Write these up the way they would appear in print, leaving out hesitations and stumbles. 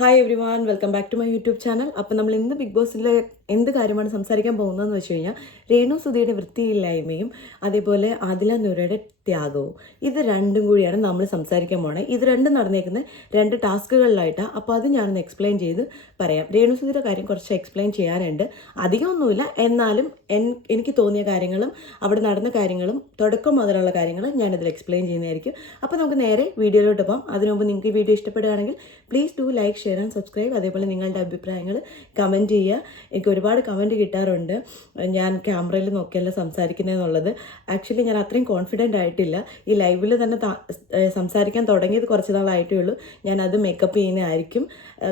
Hi everyone, welcome back to my YouTube channel. അപ്പോൾ നമ്മൾ ഇന്ന് ബിഗ് ബോസിലെ എന്ത് കാര്യമാണ് സംസാരിക്കാൻ പോകുന്നതെന്ന് വെച്ച് കഴിഞ്ഞാൽ രേണു സുധിയുടെ വൃത്തിയില്ലായ്മയും അതേപോലെ ആദില നൂറയുടെ ത്യാഗവും. ഇത് രണ്ടും കൂടിയാണ് നമ്മൾ സംസാരിക്കാൻ പോണേ. ഇത് രണ്ടും നടന്നേക്കുന്ന രണ്ട് ടാസ്കുകളിലായിട്ടാണ്. അപ്പോൾ അത് ഞാനൊന്ന് എക്സ്പ്ലെയിൻ ചെയ്ത് പറയാം. രേണു സുധിയുടെ കാര്യം കുറച്ച് എക്സ്പ്ലെയിൻ ചെയ്യാനുണ്ട്, അധികമൊന്നുമില്ല. എന്നാലും എനിക്ക് തോന്നിയ കാര്യങ്ങളും അവിടെ നടന്ന കാര്യങ്ങളും തുടക്കം മുതലുള്ള കാര്യങ്ങളും ഞാനതിൽ എക്സ്പ്ലെയിൻ ചെയ്യുന്നതായിരിക്കും. അപ്പോൾ നമുക്ക് നേരെ വീഡിയോയിലോട്ട് പോകാം. അതിനു മുമ്പ് നിങ്ങൾക്ക് ഈ വീഡിയോ ഇഷ്ടപ്പെടുകയാണെങ്കിൽ please do like, share and subscribe. അതേപോലെ നിങ്ങളുടെ അഭിപ്രായങ്ങൾ കമൻറ്റ് ചെയ്യുക. എനിക്ക് ഒരുപാട് കമൻറ്റ് കിട്ടാറുണ്ട് ഞാൻ ക്യാമറയിൽ നോക്കിയല്ല സംസാരിക്കുന്നതെന്നുള്ളത്. ആക്ച്വലി ഞാൻ അത്രയും കോൺഫിഡൻ്റ് ആയിട്ടില്ല. ഈ ലൈവിൽ തന്നെ സംസാരിക്കാൻ തുടങ്ങിയത് കുറച്ച് നാളായിട്ടേ ഉള്ളൂ. ഞാനത് മേക്കപ്പ് ചെയ്യുന്നതായിരിക്കും.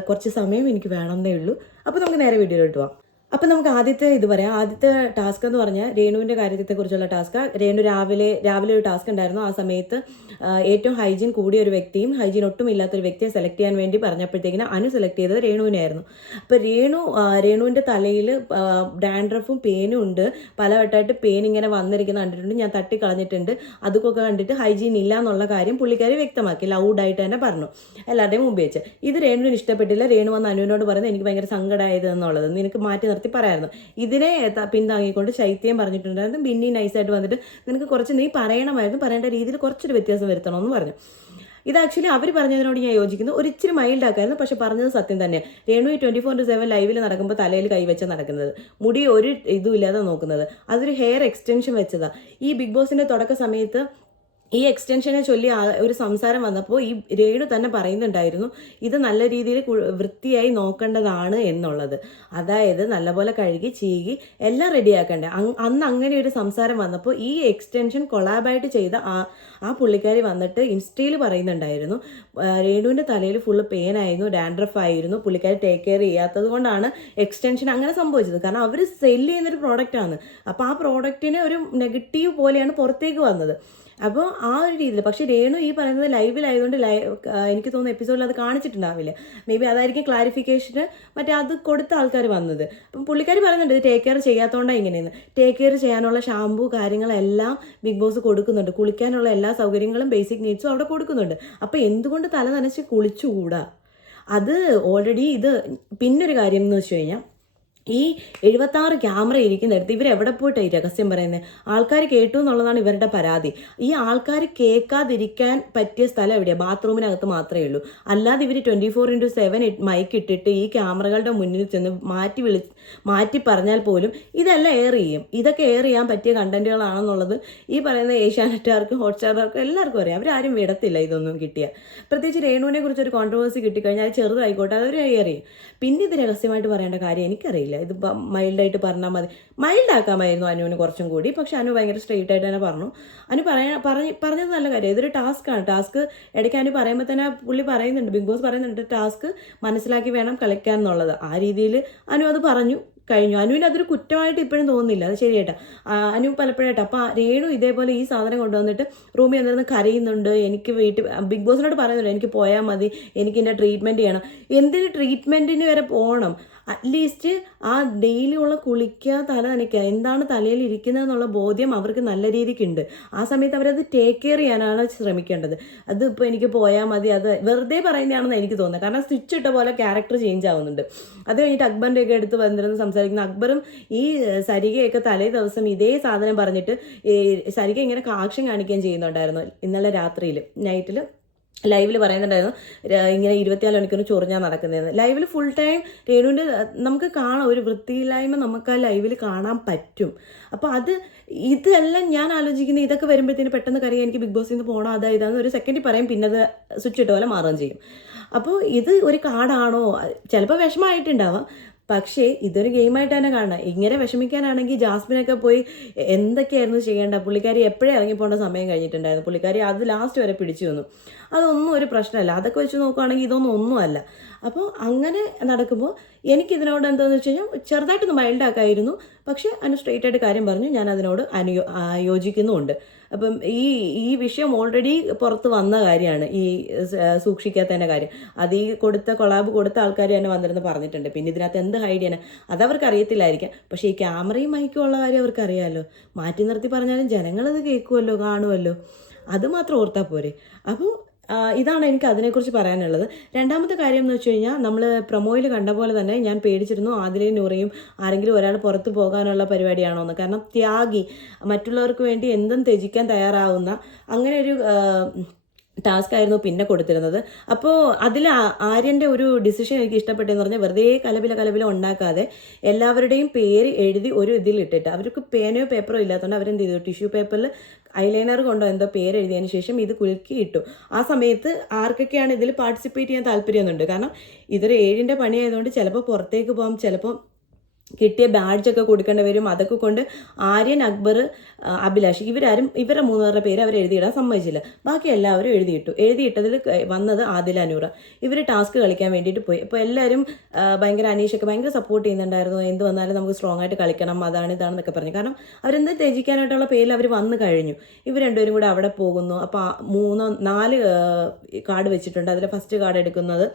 കുറച്ച് സമയം എനിക്ക് വേണമെന്നേ ഉള്ളൂ. അപ്പോൾ നമുക്ക് നേരെ വീഡിയോയിലോട്ട് പോകാം. അപ്പം നമുക്ക് ആദ്യത്തെ ഇത് പറയാം. ആദ്യത്തെ ടാസ്ക് എന്ന് പറഞ്ഞാൽ രേണുവിൻ്റെ കാര്യത്തെക്കുറിച്ചുള്ള ടാസ്ക്. രേണു രാവിലെ ഒരു ടാസ്ക് ഉണ്ടായിരുന്നു. ആ സമയത്ത് ഏറ്റവും ഹൈജീൻ കൂടിയ ഒരു വ്യക്തിയും ഹൈജീൻ ഒട്ടും ഇല്ലാത്തൊരു വ്യക്തിയെ സെലക്ട് ചെയ്യാൻ വേണ്ടി പറഞ്ഞപ്പോഴത്തേക്കിന് അനു സെലക്ട് ചെയ്തത് രേണുവിനായിരുന്നു. അപ്പോൾ രേണുവിൻ്റെ തലയിൽ ഡാൻഡ്രഫും പേനും ഉണ്ട്. പലവട്ടമായിട്ട് പേൻ ഇങ്ങനെ വന്നിരിക്കുന്ന കണ്ടിട്ടുണ്ട്. ഞാൻ തട്ടിക്കളഞ്ഞിട്ടുണ്ട്. അതൊക്കെ കണ്ടിട്ട് ഹൈജീൻ ഇല്ല എന്നുള്ള കാര്യം പുള്ളിക്കാരി വ്യക്തമാക്കി, ലൗഡായിട്ട് തന്നെ പറഞ്ഞു എല്ലാവരുടെയും മുമ്പ് വെച്ച്. ഇത് രേണുവിന് ഇഷ്ടപ്പെട്ടില്ല. രേണു വന്ന് അനുവിനോട് പറയുന്നത് എനിക്ക് ഭയങ്കര സങ്കടമായത് എന്നുള്ളത് നിനക്ക് മാറ്റി നിർത്തി പറയായിരുന്നു. ഇതിനെ പിന്താങ്ങിക്കൊണ്ട് ശൈത്യം പറഞ്ഞിട്ടുണ്ടായിരുന്നു. ബിന്നി നൈസായിട്ട് വന്നിട്ട് നിനക്ക് കുറച്ച് നീ പറയണമായിരുന്നു, പറയേണ്ട രീതിയിൽ കുറച്ചൊരു വ്യത്യാസം വരുത്തണമെന്ന് പറഞ്ഞു. ഇത് ആക്ച്വലി അവർ പറഞ്ഞതിനോട് ഞാൻ യോജിക്കുന്നു. ഒരു ഇച്ചിരി മൈൽഡ് ആക്കായിരുന്നു, പക്ഷെ പറഞ്ഞത് സത്യം തന്നെ. രേണു ഈ 24/7 ലൈവിൽ നടക്കുമ്പോൾ തലയിൽ കൈവച്ച നടക്കുന്നത്, മുടി ഒരു ഇതും ഇല്ലാതെ നോക്കുന്നത്. അതൊരു ഹെയർ എക്സ്റ്റൻഷൻ വെച്ചതാണ്. ഈ ബിഗ് ബോസിൻ്റെ തുടക്ക സമയത്ത് ഈ എക്സ്റ്റൻഷനെ ചൊല്ലി ഒരു സംസാരം വന്നപ്പോൾ ഈ രേണു തന്നെ പറയുന്നുണ്ടായിരുന്നു ഇത് നല്ല രീതിയിൽ വൃത്തിയായി നോക്കേണ്ടതാണ് എന്നുള്ളത്. അതായത് നല്ലപോലെ കഴുകി ചീകി എല്ലാം റെഡിയാക്കണ്ടേ. അന്ന് അങ്ങനെ ഒരു സംസാരം വന്നപ്പോൾ ഈ എക്സ്റ്റൻഷൻ കൊളാബായിട്ട് ചെയ്ത ആ പുള്ളിക്കാരി വന്നിട്ട് ഇൻസ്റ്റയിൽ പറയുന്നുണ്ടായിരുന്നു രേണുവിൻ്റെ തലയിൽ ഫുള്ള് പെയിനായിരുന്നു, ഡാൻഡ്രഫ് ആയിരുന്നു, പുള്ളിക്കാരി ടേക്ക് കെയർ ചെയ്യാത്തത് കൊണ്ടാണ് എക്സ്റ്റൻഷൻ അങ്ങനെ സംഭവിച്ചത്. കാരണം അവർ സെല് ചെയ്യുന്നൊരു പ്രോഡക്റ്റാണ്. അപ്പോൾ ആ പ്രോഡക്റ്റിന് ഒരു നെഗറ്റീവ് പോലെയാണ് പുറത്തേക്ക് വന്നത്. അപ്പോൾ ആ ഒരു രീതിയിൽ. പക്ഷേ രേണു ഈ പറയുന്നത് ലൈവിലായതുകൊണ്ട് എനിക്ക് തോന്നുന്നു എപ്പിസോഡിൽ അത് കാണിച്ചിട്ടുണ്ടാവില്ല. മേ ബി അതായിരിക്കും ക്ലാരിഫിക്കേഷന് മറ്റേ അത് കൊടുത്ത ആൾക്കാർ വന്നത്. അപ്പം പുള്ളിക്കാർ പറയുന്നുണ്ട് ഇത് ടേക്ക് കെയർ ചെയ്യാത്തതുകൊണ്ടാണ് ഇങ്ങനെയെന്ന്. ടേക്ക് കെയർ ചെയ്യാനുള്ള ഷാമ്പൂ കാര്യങ്ങളെല്ലാം ബിഗ് ബോസ് കൊടുക്കുന്നുണ്ട്. കുളിക്കാനുള്ള എല്ലാ സൗകര്യങ്ങളും ബേസിക് നീഡ്സും അവിടെ കൊടുക്കുന്നുണ്ട്. അപ്പോൾ എന്തുകൊണ്ട് തല നനച്ച് കുളിച്ചുകൂടാ? അത് ഓൾറെഡി ഇത്. പിന്നൊരു കാര്യം എന്ന് വെച്ച് കഴിഞ്ഞാൽ ഈ 76 ക്യാമറ ഇരിക്കുന്നിടത്ത് ഇവരെവിടെ പോയിട്ടാണ് ഈ രഹസ്യം പറയുന്നത്? ആൾക്കാർ കേട്ടു എന്നുള്ളതാണ് ഇവരുടെ പരാതി. ഈ ആൾക്കാർ കേൾക്കാതിരിക്കാൻ പറ്റിയ സ്ഥലം എവിടെയാണ്? ബാത്റൂമിനകത്ത് മാത്രമേ ഉള്ളൂ. അല്ലാതെ ഇവർ 24/7 മൈക്ക് ഇട്ടിട്ട് ഈ ക്യാമറകളുടെ മുന്നിൽ ചെന്ന് മാറ്റി പറഞ്ഞാൽ പോലും ഇതെല്ലാം എയർ ചെയ്യും. ഇതൊക്കെ എയർ ചെയ്യാൻ പറ്റിയ കണ്ടന്റുകളാണെന്നുള്ളത് ഈ പറയുന്ന ഏഷ്യാനെറ്റുകാർക്കും ഹോട്ട്സ്റ്റാറുകാർക്കും എല്ലാവർക്കും അറിയാം. അവരാരും വിടത്തില്ല ഇതൊന്നും കിട്ടിയാൽ. പ്രത്യേകിച്ച് രേണുവിനെ കുറിച്ച് ഒരു കോൺട്രവേഴ്സി കിട്ടിക്കഴിഞ്ഞാൽ അത് ചെറുതായിക്കോട്ടെ അതൊരു എയർ ചെയ്യും. പിന്നെ ഇത് രഹസ്യമായിട്ട് പറയേണ്ട കാര്യം എനിക്കറിയില്ല. ഇത് മൈൽഡായിട്ട് പറഞ്ഞാൽ മതി. മൈൽഡ് ആക്കാമായിരുന്നു അനുവിന് കുറച്ചും കൂടി. പക്ഷെ അനു ഭയങ്കര സ്ട്രെയിറ്റ് ആയിട്ട് തന്നെ പറഞ്ഞു. അനു പറഞ്ഞത് നല്ല കാര്യം. ഇതൊരു ടാസ്ക്കാണ്. ടാസ്ക് ഇടയ്ക്ക് അനു പറയുമ്പോൾ തന്നെ പുള്ളി പറയുന്നുണ്ട്, ബിഗ് ബോസ് പറയുന്നുണ്ട് ടാസ്ക് മനസ്സിലാക്കി വേണം കളിക്കാൻ എന്നുള്ളത്. ആ രീതിയിൽ അനു അത് പറഞ്ഞു കഴിഞ്ഞു. അനുവിന് അതൊരു കുറ്റമായിട്ട് ഇപ്പോഴും തോന്നുന്നില്ല. അത് ശരിയായിട്ടാ. അനു പലപ്പോഴായിട്ട്. അപ്പോൾ രേണു ഇതേപോലെ ഈ സാധനം കൊണ്ടുവന്നിട്ട് റൂമിൽ വന്നിരുന്ന് കരയുന്നുണ്ട്. എനിക്ക് ബിഗ് ബോസിനോട് പറയുന്നുണ്ട് എനിക്ക് പോയാൽ മതി, എനിക്ക് എൻ്റെ ട്രീറ്റ്മെൻറ്റ് ചെയ്യണം. എന്തിന് ട്രീറ്റ്മെൻറ്റിന് വരെ പോകണം? അറ്റ്ലീസ്റ്റ് ആ ഡെയിലി ഉള്ള കുളിക്കുക, തല നനയ്ക്കുക, എന്താണ് തലയിൽ ഇരിക്കുന്നതെന്നുള്ള ബോധ്യം അവർക്ക് നല്ല രീതിക്കുണ്ട്. ആ സമയത്ത് അവരത് ടേക്ക് കെയർ ചെയ്യാനാണ് ശ്രമിക്കേണ്ടത്. അത് ഇപ്പോൾ എനിക്ക് പോയാൽ മതി, അത് വെറുതെ പറയുന്നതാണെന്ന് എനിക്ക് തോന്നുന്നത്. കാരണം സ്വിച്ച് ഇട്ട പോലെ ക്യാരക്ടർ ചേഞ്ച് ആവുന്നുണ്ട്. അത് കഴിഞ്ഞിട്ട് അക്ബറിൻ്റെ ഒക്കെ അടുത്ത് വന്നിരുന്ന് സംസാരിക്കുന്ന അക്ബറും ഈ സരികയൊക്കെ തലേ ദിവസം ഇതേ സാധനം പറഞ്ഞിട്ട് ഈ സരിക ഇങ്ങനെ ആക്ഷൻ കാണിക്കുകയും ചെയ്യുന്നുണ്ടായിരുന്നു. ഇന്നലെ രാത്രിയിൽ നൈറ്റിൽ ലൈവിൽ പറയുന്നുണ്ടായിരുന്നു ഇങ്ങനെ 24 മണിക്കൂർ ചൊറിഞ്ഞാൽ നടക്കുന്നതെന്ന്. ലൈവിൽ ഫുൾ ടൈം രേണുവിൻ്റെ നമുക്ക് കാണാം, ഒരു വൃത്തിയില്ലായ്മ നമുക്ക് ആ ലൈവിൽ കാണാൻ പറ്റും. അപ്പോൾ ഇതെല്ലാം ഞാൻ ആലോചിക്കുന്നത് ഇതൊക്കെ വരുമ്പോഴത്തേന് പെട്ടെന്ന് കറിയാൻ എനിക്ക് ബിഗ് ബോസിൽ നിന്ന് പോകണം ഇതാന്ന് ഒരു സെക്കൻഡിൽ പറയും, പിന്നെ അത് സ്വിച്ച് ഇട്ട പോലെ മാറുകയും ചെയ്യും. അപ്പോൾ ഇത് ഒരു കാർഡാണോ? ചിലപ്പോൾ വിഷമമായിട്ടുണ്ടാവാം, പക്ഷേ ഇതൊരു ഗെയിമായിട്ട് തന്നെ കാണണം. ഇങ്ങനെ വിഷമിക്കാനാണെങ്കിൽ ജാസ്മിനൊക്കെ പോയി എന്തൊക്കെയായിരുന്നു ചെയ്യേണ്ട? പുള്ളിക്കാരി എപ്പോഴേ ഇറങ്ങിപ്പോകേണ്ട സമയം കഴിഞ്ഞിട്ടുണ്ടായിരുന്നു. പുള്ളിക്കാരി അത് ലാസ്റ്റ് വരെ പിടിച്ചു വന്നു. അതൊന്നും ഒരു പ്രശ്നമല്ല. അതൊക്കെ വെച്ച് നോക്കുകയാണെങ്കിൽ ഇതൊന്നും ഒന്നുമല്ല. അപ്പോൾ അങ്ങനെ നടക്കുമ്പോൾ എനിക്കിതിനോട് എന്താണെന്ന് വെച്ച് കഴിഞ്ഞാൽ ചെറുതായിട്ടൊന്ന് മൈൽഡാക്കായിരുന്നു. പക്ഷേ അനു സ്ട്രെയിറ്റ് ആയിട്ട് കാര്യം പറഞ്ഞു. ഞാൻ അതിനോട് യോജിക്കുന്നുമുണ്ട്. അപ്പം ഈ വിഷയം ഓൾറെഡി പുറത്ത് വന്ന കാര്യമാണ്, ഈ സൂക്ഷിക്കാത്തതിൻ്റെ കാര്യം. അത് ഈ കൊളാബ് കൊടുത്ത ആൾക്കാർ തന്നെ വന്നിരുന്ന് പറഞ്ഞിട്ടുണ്ട്. പിന്നെ ഇതിനകത്ത് എന്ത് ഹൈഡ് ചെയ്യാൻ അതവർക്ക് അറിയത്തില്ലായിരിക്കാം. പക്ഷേ ഈ ക്യാമറയും മൈക്കും ഉള്ള കാര്യം അവർക്ക് അറിയാമല്ലോ. മാറ്റി നിർത്തി പറഞ്ഞാലും ജനങ്ങളത് കേൾക്കുമല്ലോ, കാണുമല്ലോ. അത് മാത്രം ഓർത്താൽ പോരെ. അപ്പോൾ ഇതാണ് എനിക്ക് അതിനെക്കുറിച്ച് പറയാനുള്ളത്. രണ്ടാമത്തെ കാര്യം എന്ന് വെച്ച് കഴിഞ്ഞാൽ, നമ്മൾ പ്രൊമോയിൽ കണ്ട പോലെ തന്നെ ഞാൻ പേടിച്ചിരുന്നു ആദിലയും നൂറയും ആരെങ്കിലും ഒരാൾ പുറത്ത് പോകാനുള്ള പരിപാടിയാണോ എന്ന്. കാരണം ത്യാഗി, മറ്റുള്ളവർക്ക് വേണ്ടി എന്തും ത്യജിക്കാൻ തയ്യാറാവുന്ന അങ്ങനെ ഒരു ടാസ്ക് ആയിരുന്നു പിന്നെ കൊടുത്തിരുന്നത്. അപ്പോൾ അതിൽ ആര്യൻ്റെ ഒരു ഡിസിഷൻ എനിക്ക് ഇഷ്ടപ്പെട്ടെന്ന് പറഞ്ഞാൽ, വെറുതെ കലപില ഉണ്ടാക്കാതെ എല്ലാവരുടെയും പേര് എഴുതി ഒരു ഇതിലിട്ടിട്ട്, അവർക്ക് പേനയോ പേപ്പറോ ഇല്ലാത്തതുകൊണ്ട് അവരെന്ത് ചെയ്തു, ടിഷ്യൂ പേപ്പറിൽ ഐലൈനർ കൊണ്ടോ എന്തോ പേര് എഴുതിയതിന് ശേഷം ഇത് കുലുക്കി ഇട്ടു. ആ സമയത്ത് ആർക്കൊക്കെയാണ് ഇതിൽ പാർട്ടിസിപ്പേറ്റ് ചെയ്യാൻ താല്പര്യമൊന്നുണ്ട്. കാരണം ഇതൊരു 7ൻ്റെ പണിയായതുകൊണ്ട് ചിലപ്പോൾ പുറത്തേക്ക് പോകാം, ചിലപ്പോൾ കിട്ടിയ ബാഡ്ജൊക്കെ കൊടുക്കേണ്ടി വരും. അതൊക്കെ കൊണ്ട് ആര്യൻ, അക്ബർ, അഭിലാഷ് ഇവരുടെ 3 പേരുടെ പേര് അവർ എഴുതിയിടാൻ സമ്മതിച്ചില്ല. ബാക്കി എല്ലാവരും എഴുതിയിട്ടതിൽ വന്നത് ആദില, നൂറ. ഇവർ ടാസ്ക് കളിക്കാൻ വേണ്ടിയിട്ട് പോയി. അപ്പോൾ എല്ലാവരും ഭയങ്കര അനീഷൊക്കെ ഭയങ്കര സപ്പോർട്ട് ചെയ്യുന്നുണ്ടായിരുന്നു. എന്ത് വന്നാലും നമുക്ക് സ്ട്രോങ് ആയിട്ട് കളിക്കണം, ഇതാണെന്നൊക്കെ പറഞ്ഞു. കാരണം അവരെന്ത് ത്യജിക്കാനായിട്ടുള്ള പേരിൽ അവർ വന്നു കഴിഞ്ഞു. ഇവർ രണ്ടുപേരും കൂടെ അവിടെ പോകുന്നു. അപ്പോൾ 4 കാർഡ് വെച്ചിട്ടുണ്ട്. അതിൽ ഫസ്റ്റ് കാർഡ് എടുക്കുന്നത്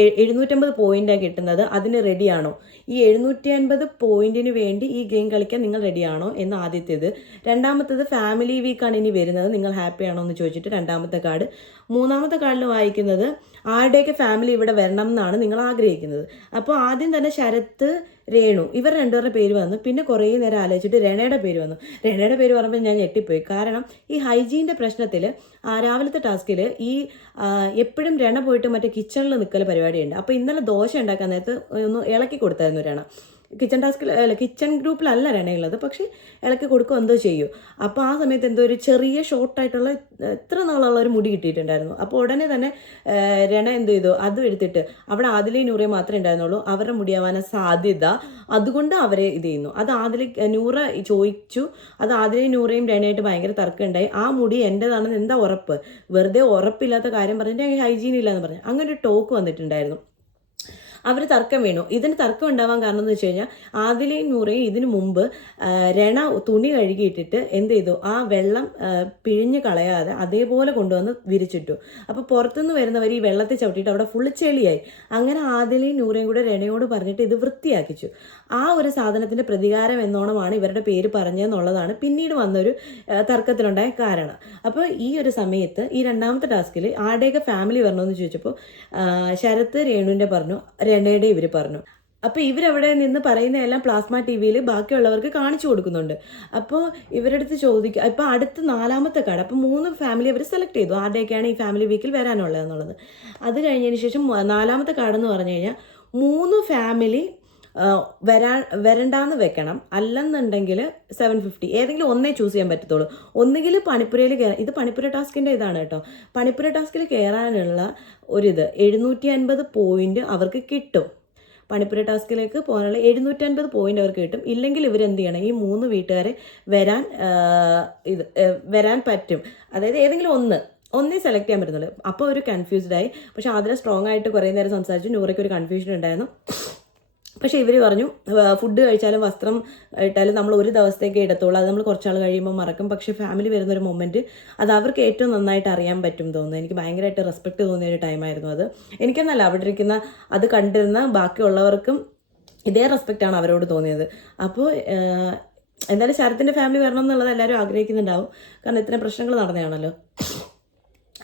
750 പോയിൻ്റാണ് കിട്ടുന്നത്. അതിന് റെഡിയാണോ? ഈ 750 പോയിന്റിന് വേണ്ടി ഈ ഗെയിം കളിക്കാൻ നിങ്ങൾ റെഡിയാണോ എന്ന് ആദ്യത്തേത്. രണ്ടാമത്തേത് ഫാമിലി വീക്കാണ് ഇനി വരുന്നത്, നിങ്ങൾ ഹാപ്പി ആണോ എന്ന് ചോദിച്ചിട്ട് രണ്ടാമത്തെ കാർഡ്. മൂന്നാമത്തെ കാർഡിൽ വായിക്കുന്നത് ആരുടെയൊക്കെ ഫാമിലി ഇവിടെ വരണം എന്നാണ് നിങ്ങൾ ആഗ്രഹിക്കുന്നത്. അപ്പോൾ ആദ്യം തന്നെ ശരത്ത്, രേണു ഇവർ രണ്ടുപേരുടെ പേര് വന്നു. പിന്നെ കുറേ നേരം ആലോചിച്ചിട്ട് രണയുടെ പേര് വന്നു. രണയുടെ പേര് പറയുമ്പോൾ ഞാൻ ഞെട്ടിപ്പോയി. കാരണം ഈ ഹൈജീൻ്റെ പ്രശ്നത്തിൽ രാവിലത്തെ ടാസ്കിൽ എപ്പോഴും രണ പോയിട്ട് മറ്റേ കിച്ചണിൽ നിൽക്കൽ പരിപാടിയുണ്ട്. അപ്പോൾ ഇന്നലെ ദോശ ഉണ്ടാക്കാൻ നേരത്ത് ഒന്ന് ഇളക്കി കൊടുത്തായിരുന്നു രണ. കിച്ചൺ ഗ്രൂപ്പിലല്ല രണയുള്ളത്, പക്ഷേ ഇളക്കി കൊടുക്കുക എന്തോ ചെയ്യൂ. അപ്പോൾ ആ സമയത്ത് എന്തോ ഒരു ചെറിയ ഷോർട്ടായിട്ടുള്ള എത്ര നാളുള്ള ഒരു മുടി കിട്ടിയിട്ടുണ്ടായിരുന്നു. അപ്പോൾ ഉടനെ തന്നെ രണ എന്ത് ചെയ്തു, അതും എടുത്തിട്ട് അവിടെ ആദിലയും നൂറയും മാത്രമേ ഉണ്ടായിരുന്നുള്ളൂ, അവരുടെ മുടിയാവാൻ സാധ്യത, അതുകൊണ്ട് അവരെ ഇത് ചെയ്യുന്നു. അത് നൂറ ചോദിച്ചു. അത് ആദിലയും നൂറയും രണയായിട്ട് ഭയങ്കര തർക്കമുണ്ടായി. ആ മുടി എൻ്റെതാണെന്ന് എന്താ ഉറപ്പ്? വെറുതെ ഉറപ്പില്ലാത്ത കാര്യം പറഞ്ഞിട്ട് എനിക്ക് ഹൈജീൻ ഇല്ല എന്ന് പറഞ്ഞു. അങ്ങനെ ഒരു ടോക്ക് വന്നിട്ടുണ്ടായിരുന്നു. അവർ തർക്കം വീണു. ഇതിന് തർക്കം ഉണ്ടാവാൻ കാരണം എന്ന് വെച്ച് കഴിഞ്ഞാൽ, ആദിലയും നൂറയും ഇതിനു മുമ്പ് രണ തുണി കഴുകിയിട്ടിട്ട് എന്ത് ചെയ്തു, ആ വെള്ളം പിഴിഞ്ഞ് കളയാതെ അതേപോലെ കൊണ്ടുവന്ന് വിരിച്ചിട്ടു. അപ്പോൾ പുറത്തുനിന്ന് വരുന്നവർ ഈ വെള്ളത്തിൽ ചവിട്ടിയിട്ട് അവിടെ ഫുള്ള് ചെളിയായി. അങ്ങനെ ആദിലയും നൂറയും കൂടെ രണയോട് പറഞ്ഞിട്ട് ഇത് വൃത്തിയാക്കിച്ചു. ആ ഒരു സാധനത്തിൻ്റെ പ്രതികാരം എന്നോണമാണ് ഇവരുടെ പേര് പറഞ്ഞതെന്നുള്ളതാണ് പിന്നീട് വന്നൊരു തർക്കത്തിലുണ്ടായ കാരണം. അപ്പോൾ ഈ ഒരു സമയത്ത് ഈ രണ്ടാമത്തെ ടാസ്കിൽ ആരുടെയൊക്കെ ഫാമിലി വരണമെന്ന് ചോദിച്ചപ്പോൾ ശരത്ത് രേണുവിൻ്റെ പറഞ്ഞു, രണയുടെ ഇവർ പറഞ്ഞു. അപ്പോൾ ഇവരവിടെ നിന്ന് പറയുന്നതെല്ലാം പ്ലാസ്മ TV-യിൽ ബാക്കിയുള്ളവർക്ക് കാണിച്ചു കൊടുക്കുന്നുണ്ട്. അപ്പോൾ ഇവരുടെ അടുത്ത് ചോദിക്കുക, ഇപ്പോൾ അടുത്ത 4ാമത്തെ കാർഡ്. അപ്പോൾ 3 ഫാമിലി അവർ സെലക്ട് ചെയ്തു ആരുടെയൊക്കെയാണ് ഈ ഫാമിലി വീക്കിൽ വരാനുള്ളതെന്നുള്ളത്. അത് കഴിഞ്ഞതിന് ശേഷം 4ാമത്തെ കാർഡെന്ന് പറഞ്ഞു കഴിഞ്ഞാൽ 3 ഫാമിലി വരണ്ടാന്ന് വെക്കണം, അല്ലെന്നുണ്ടെങ്കിൽ 750 ഏതെങ്കിലും ഒന്നേ ചൂസ് ചെയ്യാൻ പറ്റത്തുള്ളൂ. ഒന്നുകിൽ പണിപ്പുരയിൽ കയറാൻ, ഇത് പണിപ്പുര ടാസ്കിൻ്റെ ഇതാണ് കേട്ടോ. പണിപ്പുര ടാസ്കിൽ കയറാനുള്ള ഒരിത് 750 പോയിന്റ് അവർക്ക് കിട്ടും. പണിപ്പുര ടാസ്കിലേക്ക് പോകാനുള്ള 750 പോയിന്റ് അവർക്ക് കിട്ടും. ഇല്ലെങ്കിൽ ഇവരെന്ത് ചെയ്യണം, ഈ 3 വീട്ടുകാരെ വരാൻ പറ്റും. അതായത് ഏതെങ്കിലും ഒന്നേ സെലക്ട് ചെയ്യാൻ പറ്റുന്നുള്ളൂ. അപ്പോൾ ഒരു കൺഫ്യൂസ്ഡ് ആയി. പക്ഷെ അതിൽ സ്ട്രോങ് ആയിട്ട് കുറേ നേരം സംസാരിച്ചു. നൂറയ്ക്ക് ഒരു കൺഫ്യൂഷൻ ഉണ്ടായിരുന്നു. പക്ഷേ ഇവർ പറഞ്ഞു, ഫുഡ് കഴിച്ചാലും വസ്ത്രം ഇട്ടാലും നമ്മൾ ഒരു ദിവസത്തേക്ക് ഇടത്തുള്ളൂ, അത് നമ്മൾ കുറച്ചാൾ കഴിയുമ്പോൾ മറക്കും. പക്ഷേ ഫാമിലി വരുന്നൊരു മൊമെൻറ്റ് അത് അവർക്ക് ഏറ്റവും നന്നായിട്ട് അറിയാൻ പറ്റും തോന്നുന്നു. എനിക്ക് ഭയങ്കരമായിട്ട് റെസ്പെക്റ്റ് തോന്നിയ ഒരു ടൈമായിരുന്നു അത്. എനിക്കെന്നല്ല, അവിടെ ഇരിക്കുന്ന അത് കണ്ടിരുന്ന ബാക്കിയുള്ളവർക്കും ഇതേ റെസ്പെക്റ്റാണ് അവരോട് തോന്നിയത്. അപ്പോൾ എന്തായാലും ശരത്തിൻ്റെ ഫാമിലി വരണം എന്നുള്ളത് എല്ലാവരും ആഗ്രഹിക്കുന്നുണ്ടാവും. കാരണം ഇത്രയും പ്രശ്നങ്ങൾ നടന്നതാണല്ലോ.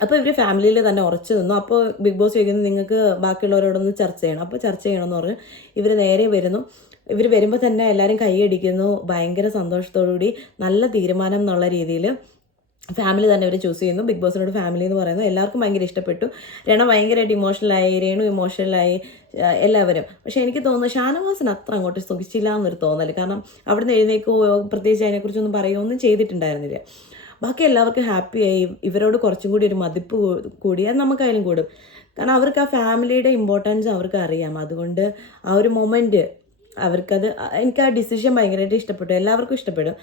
അപ്പോൾ ഇവർ ഫാമിലിയിൽ തന്നെ ഉറച്ചു നിന്നു. അപ്പോൾ ബിഗ് ബോസ് ചോദിക്കുന്നത്, നിങ്ങൾക്ക് ബാക്കിയുള്ളവരോടൊന്ന് ചർച്ച ചെയ്യണം. അപ്പോൾ ചർച്ച ചെയ്യണമെന്ന് പറഞ്ഞ് ഇവർ നേരെ വരുന്നു. ഇവർ വരുമ്പോൾ തന്നെ എല്ലാവരും കൈയടിക്കുന്നു. ഭയങ്കര സന്തോഷത്തോടുകൂടി നല്ല തീരുമാനം എന്നുള്ള രീതിയിൽ ഫാമിലി തന്നെ അവർ ചൂസ് ചെയ്യുന്നു. ബിഗ് ബോസിനോട് ഫാമിലി എന്ന് പറയുന്നത് എല്ലാവർക്കും ഭയങ്കര ഇഷ്ടപ്പെട്ടു. രണ ഭയങ്കരമായിട്ട് ഇമോഷണലായി, രേണു ഇമോഷണലായി, എല്ലാവരും. പക്ഷേ എനിക്ക് തോന്നുന്നു ഷാനവാസിന് അത്ര അങ്ങോട്ട് സുഖിച്ചില്ല എന്നൊരു തോന്നൽ. കാരണം അവിടുന്ന് എഴുന്നേൽക്കുകയോ പ്രത്യേകിച്ച് അതിനെക്കുറിച്ചൊന്നും പറയുകയോ ഒന്നും ചെയ്തിട്ടുണ്ടായിരുന്നില്ല. ബാക്കി എല്ലാവർക്കും ഹാപ്പിയായി. ഇവരോട് കുറച്ചും കൂടി ഒരു മതിപ്പ് കൂടി അത് നമുക്കായാലും കൂടും. കാരണം അവർക്ക് ആ ഫാമിലിയുടെ ഇമ്പോർട്ടൻസ് അവർക്ക് അറിയാം. അതുകൊണ്ട് ആ ഒരു മൊമെൻറ്റ് അവർക്കത്, എനിക്ക് ആ ഡിസിഷൻ ഭയങ്കരമായിട്ട് ഇഷ്ടപ്പെട്ടു. എല്ലാവർക്കും ഇഷ്ടപ്പെടും.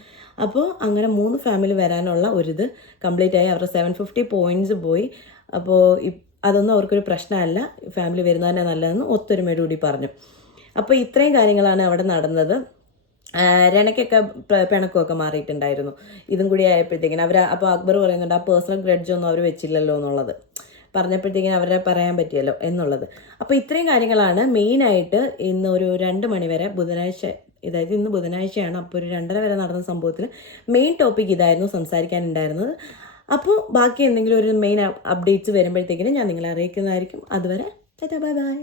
അപ്പോൾ അങ്ങനെ 3 ഫാമിലി വരാനുള്ള ഒരിത് കംപ്ലീറ്റ് ആയി. അവരുടെ 750 പോയിൻറ്റ്സ് പോയി. അപ്പോൾ അതൊന്നും അവർക്കൊരു പ്രശ്നമല്ല, ഫാമിലി വരുന്നതന്നെ നല്ലതെന്ന് ഒത്തൊരുമയോടുകൂടി പറഞ്ഞു. അപ്പോൾ ഇത്രയും കാര്യങ്ങളാണ് അവിടെ നടന്നത്. രണയ്ക്കൊക്കെ പിണക്കമൊക്കെ മാറിയിട്ടുണ്ടായിരുന്നു. ഇതും കൂടി ആയപ്പോഴത്തേക്കിന് അപ്പോൾ അക്ബർ പറയുന്നുണ്ട്, ആ പേഴ്സണൽ ഗ്രഡ്ജൊന്നും അവർ വെച്ചില്ലല്ലോ എന്നുള്ളത് പറഞ്ഞപ്പോഴത്തേക്കിന് അവരെ പറയാൻ പറ്റിയല്ലോ എന്നുള്ളത്. അപ്പോൾ ഇത്രയും കാര്യങ്ങളാണ് മെയിനായിട്ട് ഇന്ന് ഒരു 2 മണി വരെ ബുധനാഴ്ച, അതായത് ഇന്ന് ബുധനാഴ്ചയാണ്. അപ്പോൾ ഒരു 2:30 വരെ നടന്ന സംഭവത്തിൽ മെയിൻ ടോപ്പിക് ഇതായിരുന്നു സംസാരിക്കാനുണ്ടായിരുന്നത്. അപ്പോൾ ബാക്കി എന്തെങ്കിലും ഒരു മെയിൻ അപ്ഡേറ്റ്സ് വരുമ്പോഴത്തേക്കിനും ഞാൻ നിങ്ങളെ അറിയിക്കുന്നതായിരിക്കും. അതുവരെ ബൈ ബൈ.